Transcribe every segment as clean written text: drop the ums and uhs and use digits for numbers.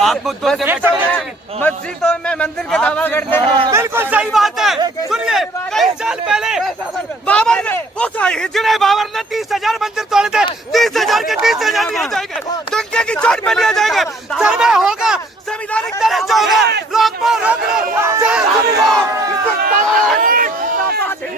आप मुद्दों से मस्जिदों में मंदिर का दावा करते हैं। बिल्कुल सही बात है। सुनिए, कई साल पहले बाबर ने हिजड़े बाबर ने 30,000 मंदिर तोड़े थे। 30,000 के 30,000 लिया जाएंगे, डंके की चोट पे लिया जाएगा। सर्वे होगा, संविधानिक तरह होगा, रोक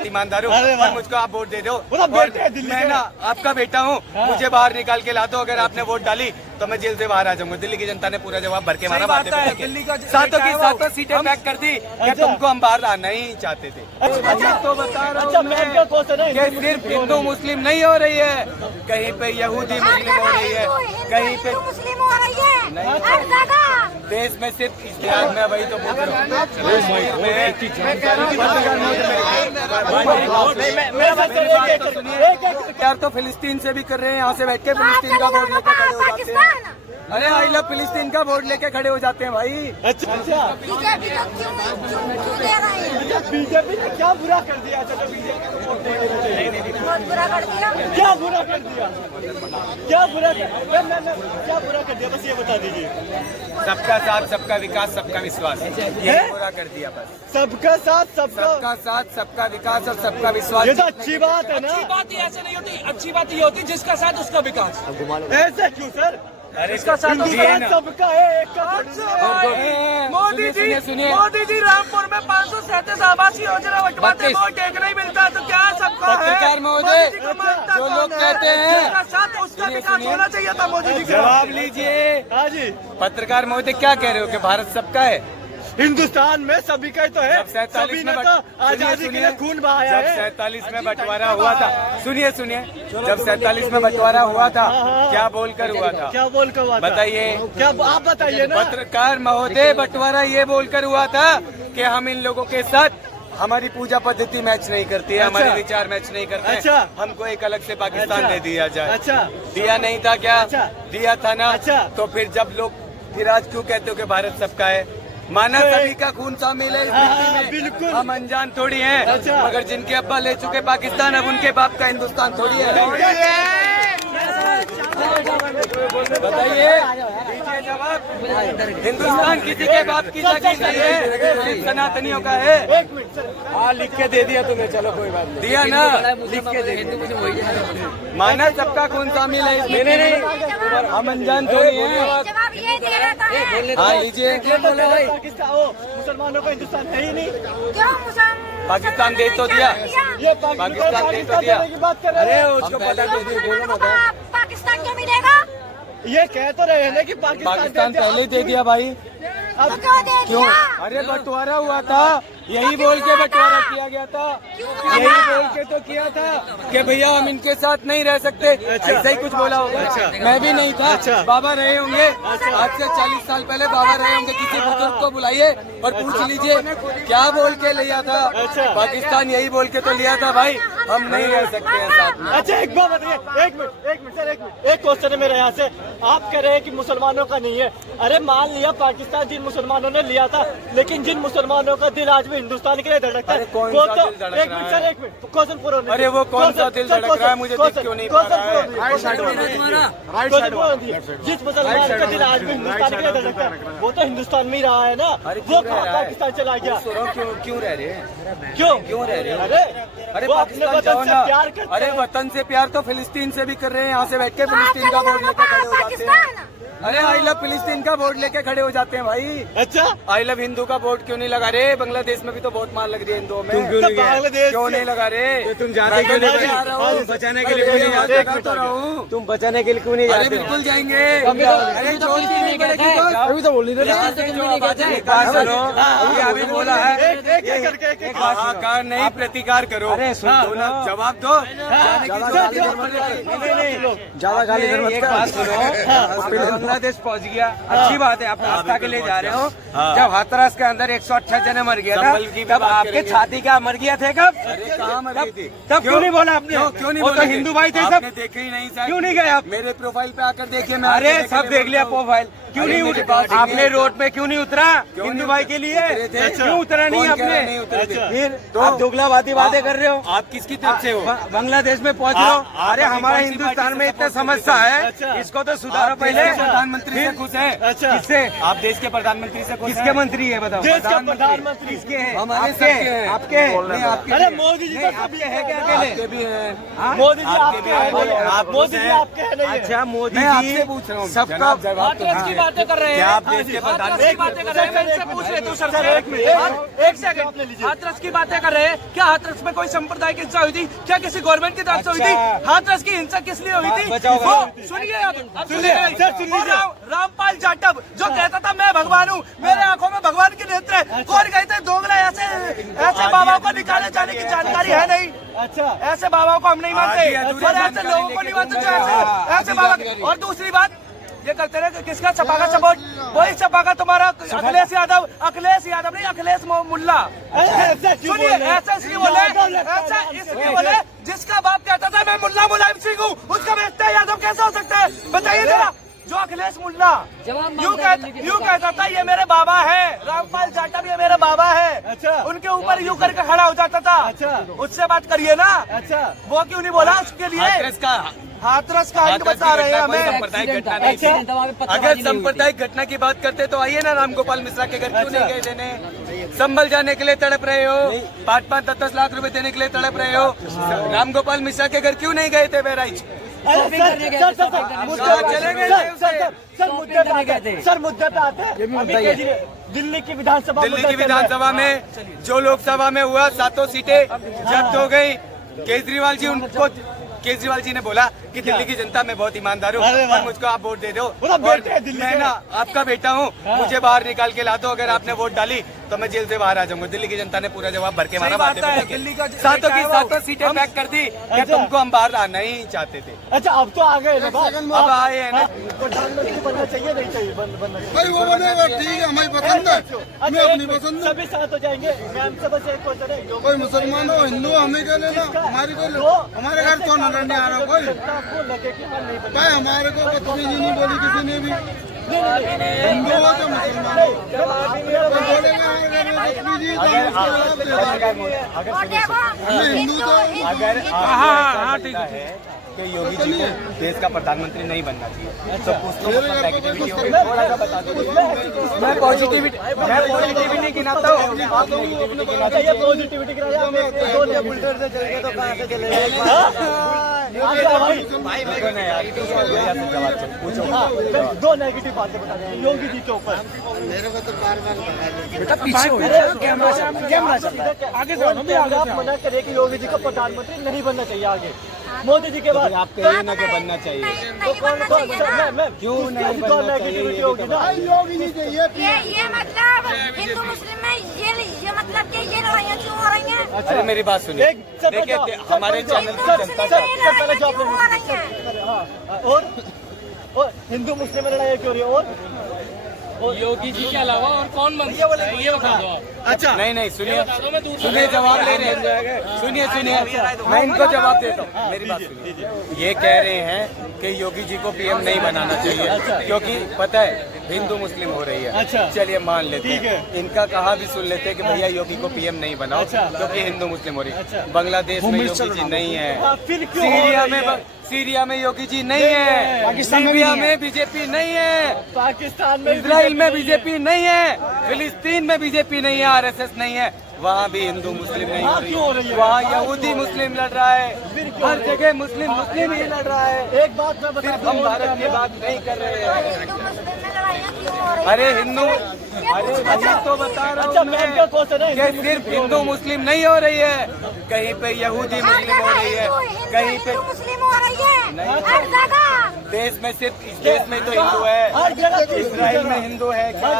ईमानदारों और मुझको आप वोट दे दो। मैं ना आपका बेटा हूँ, मुझे बाहर निकाल के ला दो। अगर आपने वोट डाली तो मैं जेल से बाहर आ जाऊंगा। दिल्ली की जनता ने पूरा जवाब भर के मारा। दिल्ली का सातों की सातों सीटें पैक कर दी कि तुमको हम बाहर आना ही चाहते थे। तो बता रहा हूँ मैं कि सिर्फ हिंदू मुस्लिम नहीं हो रही है, कहीं पे यहूदी मुस्लिम हो रही है, कहीं पे मुस्लिम हो रही है। देश में सिर्फ इश्तिहाद में वही तो बोल रहा हूँ। यार तो फिलिस्तीन से भी कर रहे हैं, यहाँ से बैठ के फिलिस्तीन का वोट लेके खड़े हो जाते हैं। अरे आई लव फिलिस्तीन का वोट लेके खड़े हो जाते हैं भाई। अच्छा बीजेपी का क्यों दे रहे हैं? बीजेपी ने क्या बुरा कर दिया? चलो बीजेपी को वोट दे देते। बहुत बुरा कर दिया। क्या बुरा कर दिया? क्या बुरा कर दिया? बस ये बता दीजिए। सबका साथ, सबका विकास, सबका विश्वास, ये पूरा कर दिया बस। सबका साथ, सबका साथ, सबका विकास और सबका विश्वास। ये तो अच्छी बात है ना। अच्छी बात ही ऐसे नहीं होती, अच्छी बात ये होती जिसका साथ उसका विकास। ऐसे क्यों सर? अरे इसका साथ सबका है, एक का। सुनिए मोदी जी रामपुर में 537 आवासीय योजना बंटवाते हैं, वोट एक नहीं मिलता तो क्या सबका है? पत्रकार महोदय, जो लोग कहते हैं साथ उसका विकास होना चाहिए था मोदी जी का। जवाब लीजिए। हाँ जी, पत्रकार महोदय क्या कह रहे हो कि भारत सबका है? हिंदुस्तान में सभी का ही तो है। जब 47 में आजादी के लिए खून बहाया है। जब 47 में बंटवारा हुआ था, सुनिए जब 47 में बंटवारा हुआ था, क्या बोलकर हुआ था? क्या बोलकर हुआ था? बताइए। क्या आप बताइए ना। पत्रकार महोदय, बंटवारा ये बोलकर हुआ था कि हम इन लोगों के साथ हमारी पूजा पद्धति मैच नहीं करती है, हमारे विचार मैच नहीं करते। अच्छा। हमको एक अलग से पाकिस्तान दे दिया जाए। अच्छा, दिया नहीं था क्या? अच्छा। दिया था ना। अच्छा। तो फिर जब लोग फिर आज क्यों कहते हो कि भारत सबका है? माना सभी का खून शामिल है इस मिट्टी में। बिल्कुल। हम अनजान थोड़ी हैं। अच्छा। मगर जिनके अब्बा ले चुके पाकिस्तान, अब उनके बाप का हिंदुस्तान थोड़ी है। बताइए, दीजिए जवाब। हिंदुस्तान किसी के बाप की जगह नहीं है, सिर्फ सनातनियों का है। एक मिनट सर, हाँ लिख के दे दिया तुम्हें, चलो कोई बात नहीं। दिया ना, लिख के दे दिया। माना सबका खून शामिल है इसमें। नहीं, हम अनजान थोड़ी हैं। जवाब ये दे रहा था। हाँ लीजिए। पाकिस्तान मुसलमानों का हिंदुस्तान है ही नहीं। क्यों मुसलमान? पाकिस्तान दे तो दिया। ये पाकिस्तान दे तो दिया। की बात कर रहे हैं। उसको पता तो मुसलमानों को पाकिस्तान क्यों मिलेगा? ये कह तो रहे हैं ना कि पाकिस्तान पहले दे दिया भाई। तो क्यों दे दिया? अरे बंटवारा हुआ था, यही बोल के बंटवारा किया गया था। यही बोल के तो किया था कि भैया हम इनके साथ नहीं रह सकते। ऐसा ही कुछ बोला होगा। मैं भी नहीं था। बाबा रहे होंगे आज से 40 साल पहले। बाबा रहे होंगे, किसी बुजुर्ग को बुलाइए और पूछ लीजिए क्या बोल के लिया था। पाकिस्तान यही बोल के तो लिया था भाई, हम नहीं रह सकते हैं साथ में। अच्छा एक बात बताइए, एक मिनट सर, एक क्वेश्चन है मेरे यहाँ से। आप कह रहे हैं कि मुसलमानों का नहीं है। अरे मान लिया पाकिस्तान जिन मुसलमानों ने लिया था, लेकिन जिन मुसलमानों का दिल आज भी हिंदुस्तान के लिए धड़कता है, कौन वो सा तो दिल धड़क एक रहा मिनट है? सर, एक मिनट क्वेश्चन पूरा होने अरे वो कौन सा दिल धड़क रहा है, मुझे दिख क्यों नहीं पा रहा है? जिस मुसलमान का दिल आज भी हिंदुस्तान के लिए धड़कता है, वो तो हिंदुस्तान में ही रहा है ना। वो कहाँ पाकिस्तान चला गया? क्यों रह रहे हैं? क्यों रह रहे हो? अरे अरे वो अपने पाकिस्तान वतन जाओ से ना। प्यार करते अरे हैं। वतन से प्यार तो फिलिस्तीन से भी कर रहे हैं, यहाँ से बैठ के फिलिस्तीन का वोट लेके खड़े हो जाते हैं। अरे आई लव फिलिस्तीन का वोट लेके खड़े हो जाते हैं भाई। अच्छा, आई लव हिंदू का वोट क्यों नहीं लगा रहे? बांग्लादेश में भी तो बहुत मार लग रही है हिंदुओं में। बांग्लादेश क्यों नहीं लगा रहे? तुम जाते क्यों नहीं? बचाने के लिए क्यों नहीं जाते? तो रहूं। तुम बचाने के लिए क्यों नहीं अरे बिल्कुल जाएंगे। अरे छोड़ के नहीं पड़ेगी तो अभी तो बोल नहीं रहे। एक बात सुनो, अभी बोला है एक करके हाहाकार नहीं, प्रतिकार करो। अरे सुनो ना, जवाब दो। ज्यादा गाली एक बात सुनो, बांग्लादेश पहुंच गया, अच्छी बात है, आप आस्था के लिए जा रहे हो। जब हाथरस के अंदर 128 जने मर गया था, तब आपके छाती का मर गया थे कब? कहाँ मर गई थी? तब क्यों नहीं बोला आपने? क्यों नहीं बोला? हिंदू भाई थे सब, देखे ही नहीं। क्यों नहीं गए आप? मेरे प्रोफाइल पे आकर देखिए। अरे सब देख लिया प्रोफाइल। क्यों नहीं उतरा? आपने रोड पे क्यों नहीं उतरा हिंदू भाई के लिए? क्यों उतरा नहीं आपने? फिर तो आप दोगलाबादी बातें कर रहे हो। आप किसकी तरफ से हो? बांग्लादेश में पहुंच रहे हो। अरे हमारा हिंदुस्तान में इतना समस्या है, इसको तो सुधारो पहले। प्रधानमंत्री से खुश है? किससे? आप देश के प्रधानमंत्री से खुश किसके हैं? मंत्री है बताओ? देश का प्रधानमंत्री किसके हैं? हमारे आपके सबके हैं। आपके नहीं, आपके अरे भी मोदी जी नहीं, तो आपके हैं क्या अकेले? आपके भी हैं। मोदी जी आपके आपके भी हैं हैं। नहीं है। आप मोदी जी हैं। आपके हैं नहीं है। अच्छा मोदी मैं जी आपसे पूछ रहा हूँ सबका जनाब, जवाब तो हाथरस की दीजिए। बातें कर रहे क्या हैं। आप देश के हाथरस प्रधानमंत्री की बातें कर रहे हैं। मैं इनसे पूछ लेता हूँ सर से। एक मिनट। एक सेकंड। हाथरस की बातें कर रहे हैं। क्या हाथरस में कोई संप्रदाय की हिंसा हुई थी? क्या किसी गवर्नमेंट की तरफ से हुई थी? हाथरस की हिंसा किस लिए हुई थी? बचाओ, वो बचाओ। सुनिए अब सुनिए, सर, सुन लीजिए। रामपाल जाटव जो कहता था मैं भगवान हूँ, मेरे आंखों में भगवान की नेत्र है। कौन कहते दोगला? ऐसे बाबाओं को निकाले जाने की जानकारी है नहीं। अच्छा ऐसे बाबाओं को हम नहीं मानते आधी अधूरी और ऐसे जानकारी लोगों को लेके नहीं मानते जो बोल ऐसे बाबा। और दूसरी बात ये करते रहे कि किसका सपा का सपोर्ट? वही सपा का तुम्हारा अखिलेश यादव नहीं, अखिलेश मुल्ला। ऐसा क्यों बोल सुनिए, रहे हैं? ऐसा इसलिए बोले, ऐसा इसलिए बोले जिसका बाप कहता था मैं मुल्ला मुलायम सिंह हूँ, उसका बेटा यादव कैसे हो सकता है? बताइए जरा। जो अखिलेश मुल्ला यूं कहता था ये मेरे बाबा है, रामपाल जाटव ये मेरे बाबा है। अच्छा। उनके ऊपर यूं करके खड़ा हो जाता था। अच्छा। उससे बात करिए ना। अच्छा वो क्यों नहीं बोला उसके लिए? हाथरस का अंत बता रहे हैं हमें। सांप्रदायिक घटना नहीं थी। अगर सांप्रदायिक घटना की बात करते तो आइए ना राम गोपाल मिश्रा के घर क्यों नहीं गए देने? संभल जाने के लिए तड़प रहे हो, 5-5, 10-10 लाख रुपए देने के लिए तड़प रहे हो। राम गोपाल मिश्रा के घर क्यों नहीं गए थे बहराइच? सर मुद्दे पे आते हैं। दिल्ली की विधानसभा दिल्ली की विधानसभा में जो लोकसभा में हुआ 7 सीटें जब्त हो गई। केजरीवाल जी ने बोला कि दिल्ली की जनता में बहुत ईमानदार हूँ और मुझको आप वोट दे दो। और मैं ना आपका बेटा हूँ, मुझे बाहर निकाल के ला दो। अगर आपने वोट डाली तो मैं जेल से बाहर आ जाऊंगा। दिल्ली की जनता ने पूरा जवाब भर के मारा। बातें दिल्ली का 7 सीटें पैक कर दी कि तुमको हम बाहर आना ही चाहते थे। अच्छा अब तो आ गए ना बात। अब आए हैं ना। प्रधानमंत्री बनना चाहिए नहीं चाहिए? बनना चाहिए भाई वो बनेगा ठीक है, हमारी पसंद है। मैं अपनी पसंद है। सभी साथ हो जाएंगे। मैम से बस एक क्वेश्चन है। कोई मुसलमान हो हिंदू हो, हमें क्या लेना? हमारी कोई हमारे घर तो नजर नहीं आ रहा कोई। आपको लगे कि मैं नहीं बनना। भाई हमारे को बदतमीजी नहीं बोली किसी ने भी। हिंदू हो तो मुसलमान हो। कोई बोलेगा हमारे घर में बदतमीजी तो हम उसको जवाब दे देंगे। और देखो हमें हिंदू तो हाँ ठीक है कि योगी जी को देश का प्रधानमंत्री नहीं बनना चाहिए। तो कुछ लोग अपना नेगेटिविटी होगी, थोड़ा सा बता दो। मैं पॉजिटिविटी गिनाता हूँ, आप नेगेटिविटी गिनाते ये पॉजिटिविटी गिराया। दो ने बुलडोजर से चलेंगे तो कहाँ से चलेगा? दो नेगेटिव बातें बता दें योगी जी के ऊपर। मेरे को तो बार-बार बेटा पीछे हो जाओ, कैमरा आगे आप मना करें कि योगी जी को प्रधानमंत्री नहीं बनना चाहिए आगे मोदी जी के बाद। आप कहिए ना कि बनना चाहिए। नहीं बनना चाहिए ना। क्यों नहीं बनना चाहिए? होगी ना। योगी नहीं चाहिए। ये मतलब हिंदू मुस्लिम में ये मतलब कि ये लड़ाइयाँ क्यों हो रही हैं? अरे मेरी बात सुनिए, एक सर देखिए बताओ, हमारे सर चैनल हिंदू की मुस्लिम जनता में का ये लड़ाइयाँ क्यों हो रही हैं? हाँ, और हिंदू मुस्लिम में लड़ाई क्यों हो रही है? और योगी जी के अलावा और कौन मंत्री बोले ये बता दो आप। अच्छा नहीं सुनिए जवाब ले रहे हैं। सुनिए मैं इनको जवाब देता हूँ। मेरी बात सुनिए। ये कह रहे हैं कि योगी जी को पीएम नहीं बनाना चाहिए क्योंकि पता है हिंदू मुस्लिम हो रही है। अच्छा। चलिए मान लेते ठीक हैं, है। इनका कहा भी सुन लेते हैं कि भैया योगी को पीएम नहीं बनाओ क्योंकि हिंदू मुस्लिम हो रही है। बांग्लादेश में योगी जी नहीं है, फिर क्यों हो रही है? सीरिया में योगी जी नहीं है, लीबिया में बीजेपी नहीं है, पाकिस्तान में इजराइल में बीजेपी नहीं है, फिलिस्तीन में बीजेपी नहीं है, आरएसएस नहीं है। वहाँ भी हिंदू मुस्लिम नहीं हो रही है। वहाँ यहूदी मुस्लिम लड़ रहा है, हर जगह मुस्लिम ही लड़ रहा है। एक बात मैं बता सिर्फ हम भारत की बात नहीं कर रहे हैं। हिंदू मुस्लिम में लड़ाइयाँ क्यों हो रही हैं? अरे हिंदू, अरे वही तो बता रहा अच्छा हूँ मैम का क्वेश्चन है कि सिर्फ हिंदू मुस्लिम नहीं हो रही है, कहीं पे यहूदी हर मुस्लिम हो जगह रही है, हिंदू कहीं पे हिंदू मुस्लिम हो रही है। हर जगह देश में सिर्फ इस देश में तो हिंदू है। हर जगह इजराइल में हिंदू है क्या?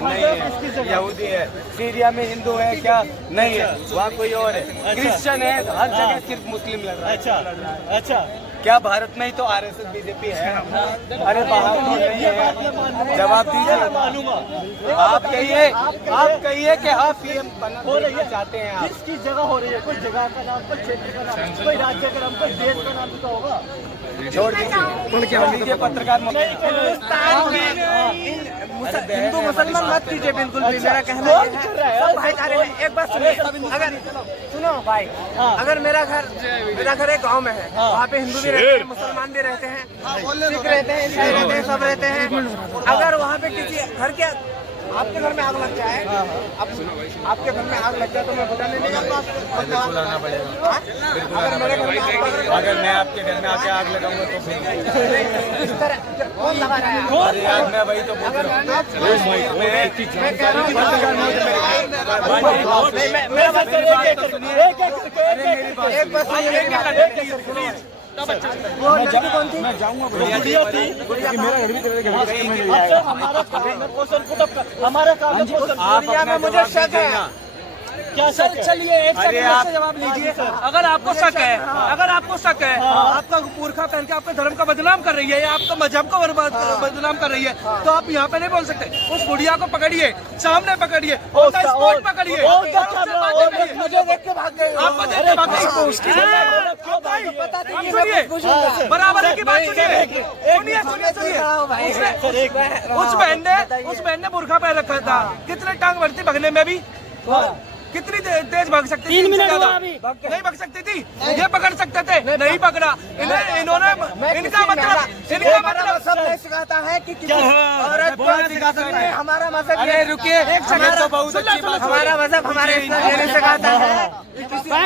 नहीं है। यहूदी है। सीरिया में हिंदू है क्या? नहीं है। वहाँ कोई और है, क्रिश्चियन है। हर जगह सिर्फ मुस्लिम लड़ रहा है। अच्छा क्या भारत में ही तो आरएसएस बीजेपी है? अरे बाहर तो नहीं है। जवाब दीजिए। आप कहिए कि हाँ पीएम बनना चाहते हैं आप। किस जगह हो रही है? कोई जगह का नाम, कोई क्षेत्र का नाम, कोई राज्य का नाम, कोई देश का नाम तो होगा। छोड़ दीजिए पत्रकार। हिंदू मुसलमान मत कीजिए बिल्कुल भी। मेरा कहना है सब भाईचारे में। एक बात सुनिए, अगर सुनो भाई, अगर मेरा घर एक गांव में है, वहाँ पे हिंदू भी रहते हैं, मुसलमान भी रहते हैं, सिख रहते हैं, ईसाई रहते हैं, सब रहते हैं। अगर वहाँ पे किसी घर के आपके घर में आग लग जाए, आपके घर में आग लग जाए तो मैं बुलाने नहीं जाऊंगा आपको। बुलाना पड़ेगा। अगर मेरे घर में अगर मैं आपके घर में आके आग लगाऊंगा तो फिर इस तरह कौन लगा रहा है? अरे यार मैं वही तो बोल रहा हूँ। एक बात सुनिए, वो लड़की कौन थी? हमारा काम दुनिया में मुझे शक है। क्या सर? चलिए एक आप जवाब लीजिए। अगर आपको शक है, आपका बुर्खा पहन के आपके धर्म का बदनाम कर रही है या आपका मजहब का बदनाम कर रही है, तो आप यहाँ पे नहीं बोल सकते। उस बुढ़िया को पकड़िए, सामने पकड़िए, स्पॉट पकड़िए। मुझे देख के भाग गए। आपको देख के भाग गई। सुनिए, बराबर की बात सुनिए। उस बहन ने बुर्खा पहन रखा था। कितने टांग भरती भगने में भी? कितनी तेज भाग सकती थी? 3 मिनट हुआ अभी नहीं भाग सकती थी। ये पकड़ सकते थे, नहीं पकड़ा। इन्होंने इनका मतलब सब नहीं सिखाता है कि औरत को सिखा सकते हैं। हमारा मजहब। अरे रुकिए, तो बहुत अच्छी बात। हमारा मजहब हमारे इस्लाम नहीं सिखाता है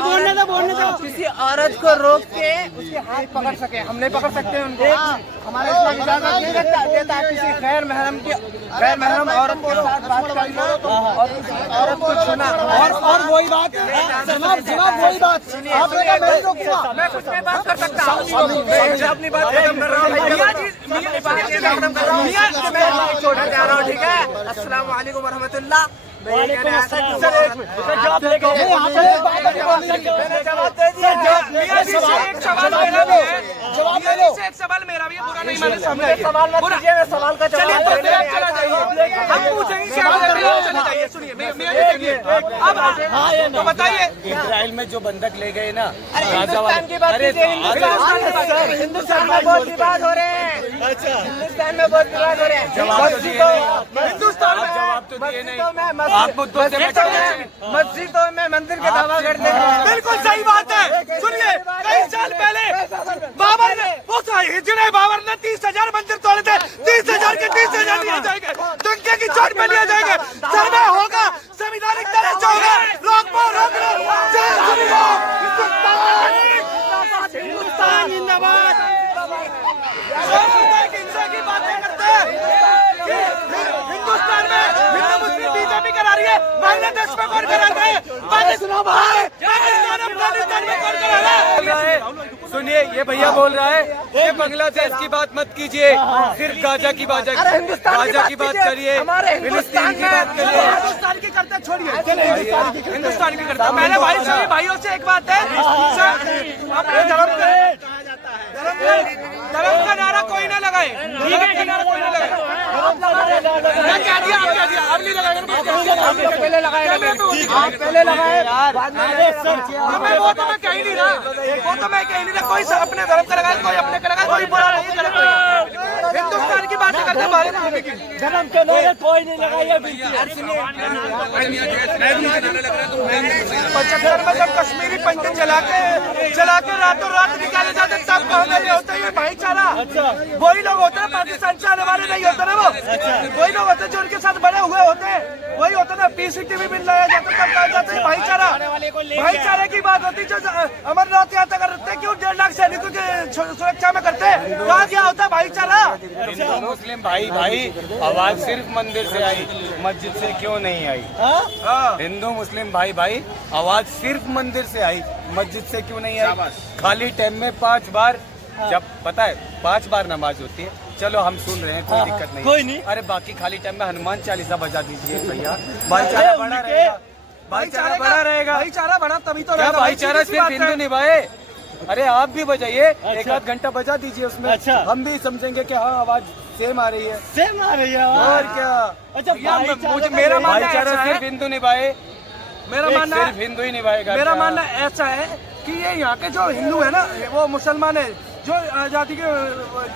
बोलने दो। किसी औरत को रोक के उसके हाथ पकड़ सके। हम नहीं पकड़ सकते उनको। हमारे इस्लाम इजाजत नहीं देता किसी गैर महरम औरत के साथ बात करना और किसी औरत को छूना। और वही बात जनाब वही बात आपने कहा मैं रोकूंगा। मैं कुछ नहीं बात कर सकता। मैं अपनी बात खत्म कर रहा हूँ। मैं छोड़ना चाह रहा हूँ। ठीक है, अस्सलाम वालेकुम वरहमतुल्लाह। जवाब दे दिया। एक सवाल मेरा भी है, बुरा नहीं माने। सवाल मत कीजिए, मैं सवाल का जवाब चला जाइए। हम पूछेंगे क्या चले जाइए। सुनिए, अब तो बताइए, इजराइल में जो बंधक ले गए ना, हिंदुस्तान की बात कीजिए। हिंदुस्तान में बहुत विवाद हो रहे हैं। हिंदुस्तान में बहुत विवाद हो रहे हैं। हिंदुस्तान में जवाब तो दिए नहीं। मस्जिदों में मंदिर का दावा करते हैं। बिल्कुल सही बात है। सुनिए, कई साल पहले बाबर ने हिजड़े बाबर ने 30,000 मंदिर तोड़े थे। 30,000 के 30,000 लिया जाएंगे। डंके की चोट पे लिया जाएगा। सर्वे होगा, संविधानिक तरह से होगा। रोक लो। जय श्री राम। हिंदुस्तान जिंदाबाद। हिंसा की बातें करते हैं। हिंदुस्तान में हिंदू मुस्लिम बीजेपी करा रही है। बांग्लादेश में कौन करा रहा है? अफगानिस्तान में कौन करा रहा है? सुनिए, ये भैया बोल रहा है कि बांग्लादेश की बात मत कीजिए, सिर्फ गाजा की बात करिए, हिंदुस्तान की बात करिए। हिंदुस्तान की करते छोड़िए, हिंदुस्तान की करते। मैंने भाइयों से एक बात है, अपने धर्म का नारा कोई ना लगाए। धर्म का नारा कोई ना लगाए। मैं कह दिया, आप कह दिया, आप नहीं लगाएंगे। पहले लगाए, आप पहले लगाए। वो तो मैं कह ही नहीं रहा। कोई अपने धर्म का लगाए, कोई अपने का लगाए, कोई बुरा नहीं करे। हिंदुस्तान की बातें करते हैं। धर्म के नारे कोई नहीं लगाया। 75 में जब कश्मीरी पंडित जला के रातों रात निकाले जाते, तब कहने नहीं होता ये भाईचारा। वही लोग होते हैं, पाकिस्तान से आने वाले नहीं होते ना। वो वही लोग होते हैं जो उनके साथ बड़े हुए होते हैं। वही होता ना, PCTV बिल लाया जाता, तब कहा जाता है भाईचारा। भाईचारे की बात होती जो अमरनाथ यात्रा करते हैं, क्यों 1.5 लाख सैनिकों की सुरक्षा में करते हैं? कहाँ क्या होता है भाईचारा? हिंदू मुस्लिम भाई आवाज सिर्फ मंदिर से आई, मस्जिद से क्यों नहीं आई? हिंदू मुस्लिम भाई आवाज सिर्फ मंदिर से आई, मस्जिद से क्यों नहीं आई? खाली टाइम में 5 बार, जब पता है 5 बार नमाज होती है, चलो हम सुन रहे हैं, कोई दिक्कत नहीं, कोई नहीं। अरे बाकी खाली टाइम में हनुमान चालीसा बजा दीजिए भैया, भाईचारा बड़ा रहेगा। भाईचारा बड़ा रहेगा। भाईचारा बड़ा तभी तो क्या भाईचारा सिर्फ हिंदू निभाए? अरे आप भी बजाइए, एक आध घंटा बजा दीजिए उसमें। अच्छा। हम भी समझेंगे कि हाँ आवाज सेम आ रही है। सेम आ रही है और क्या। अच्छा मुझे मेरा मानना ऐसा भाईचारा है, सिर्फ हिंदू निभाए, मेरा मानना सिर्फ हिंदू ही निभाएगा। मेरा क्या? मानना ऐसा है कि ये यहाँ के जो हिंदू है ना, वो मुसलमान है जो आजादी के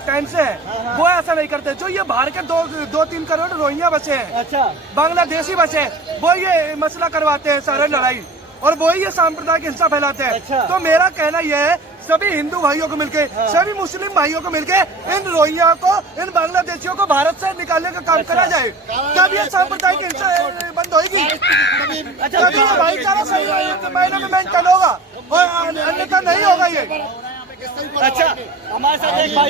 टाइम से है, वो ऐसा नहीं करते। जो ये बाहर के 2-3 करोड़ रोहिंग्या बचे हैं, अच्छा बांग्लादेशी बचे हैं, वो ये मसला करवाते हैं सारे लड़ाई, और वो ही ये सांप्रदायिक हिंसा फैलाते हैं। अच्छा। तो मेरा कहना यह है, सभी हिंदू भाइयों को मिलके, सभी मुस्लिम भाइयों को मिलके इन रोहिंग्या को, इन बांग्लादेशियों को भारत से निकालने का काम करा जाए। तब ये सांप्रदायिक हिंसा बंद होगी, तभी ये भाईचारा सही मायने में मेंटेन होगा, और अन्यथा नहीं होगा ये। अच्छा हमारे साथ एक भाई